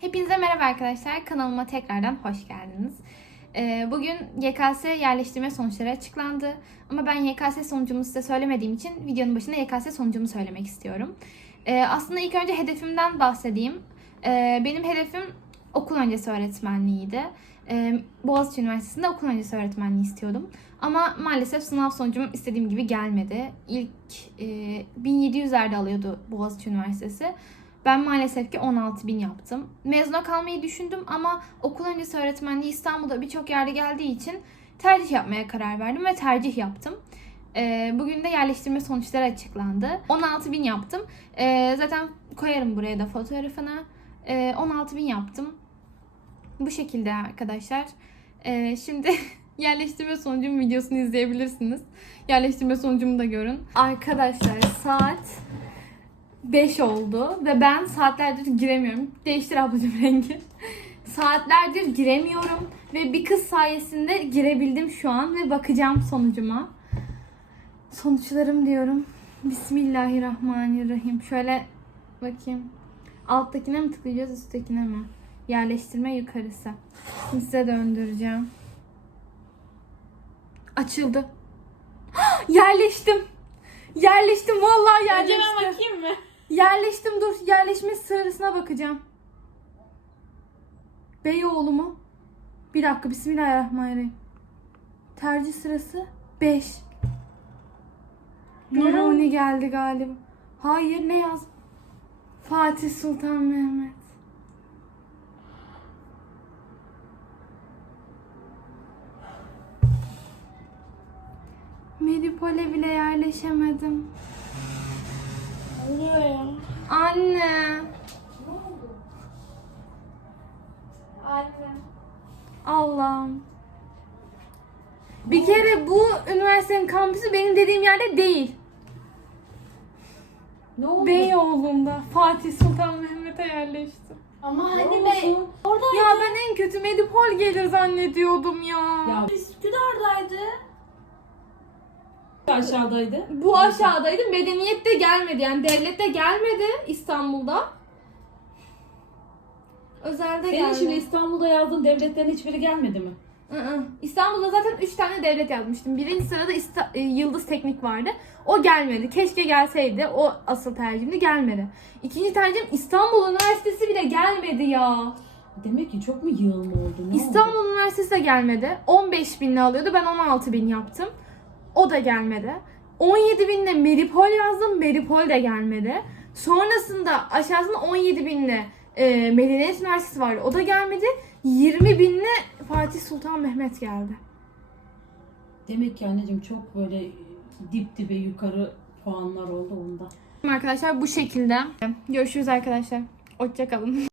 Hepinize merhaba arkadaşlar. Kanalıma tekrardan hoş geldiniz. Ee, bugün YKS yerleştirme sonuçları açıklandı. Ama ben YKS sonucumu size söylemediğim için videonun başında YKS sonucumu söylemek istiyorum. Ee, aslında ilk önce hedefimden bahsedeyim. Ee, benim hedefim okul öncesi öğretmenliğiydi. Boğaziçi Üniversitesi'nde okul öncesi öğretmenliği istiyordum. Ama maalesef sınav sonucum istediğim gibi gelmedi. İlk e, 1700'lerde alıyordu Boğaziçi Üniversitesi. Ben maalesef ki 16.000 yaptım. Mezuna kalmayı düşündüm ama okul öncesi öğretmenliği İstanbul'da birçok yerde geldiği için tercih yapmaya karar verdim ve tercih yaptım. Ee, bugün de yerleştirme sonuçları açıklandı. 16.000 yaptım. Ee, zaten koyarım buraya da fotoğrafını. Ee, 16.000 yaptım. Bu şekilde arkadaşlar. Şimdi yerleştirme sonucum videosunu izleyebilirsiniz. Yerleştirme sonucumu da görün. Arkadaşlar saat 5 oldu ve ben saatlerdir giremiyorum. Değiştir ablacığım rengi. Saatlerdir giremiyorum ve bir kız sayesinde girebildim şu an ve bakacağım sonucuma. Sonuçlarım diyorum. Bismillahirrahmanirrahim. Şöyle bakayım. Alttakine mi tıklayacağız, üsttekine mi? Yerleştirme yukarısı. Şimdi size döndüreceğim. Açıldı. Yerleştim. Yerleştim vallahi Önce yerleştim. ben bakayım mı? Yerleştim dur. Yerleşme sırasına bakacağım. Beyoğlu mu? Bir dakika Bismillahirrahmanirrahim. Tercih sırası 5. Nuruni geldi galiba. Hayır ne yaz? Fatih Sultan Mehmet. Medipol'e bile yerleşemedim. Oluyor ya. Anne. Anne. Allah'ım. Bir kere bu üniversitenin kampüsü benim dediğim yerde değil. Ne oldu? Beyoğlu'nda Fatih Sultan Mehmet'e yerleşti. Ama Ne hani be oldu? oradaydı. Ya ben en kötü Medipol gelir zannediyordum ya. Ya Üsküdar'daydı. Aşağıdaydı. Bu aşağıdaydı. Medeniyet de gelmedi. Yani devlet de gelmedi İstanbul'da. Özelde Senin geldi. şimdi İstanbul'da yazdığın devletlerin hiçbiri gelmedi mi? İstanbul'da zaten 3 tane devlet yazmıştım. Birinci sırada İsta- e, Yıldız Teknik vardı. O gelmedi. Keşke gelseydi. O asıl tercihimdi. Gelmedi. İkinci tercihim İstanbul Üniversitesi bile gelmedi ya. Demek ki çok mu yığılma oldu? Ne İstanbul oldu? Üniversitesi de gelmedi. 15 binle alıyordu. Ben 16 bin yaptım. O da gelmedi. 17 binle Meripol yazdım. Meripol de gelmedi. Sonrasında aşağısında 17 binle e, Medeniyet Üniversitesi vardı. O da gelmedi. 20 binle Fatih Sultan Mehmet geldi. Demek ki anneciğim çok böyle dip dibe yukarı puanlar oldu onda. Arkadaşlar bu şekilde. Görüşürüz arkadaşlar. Hoşçakalın.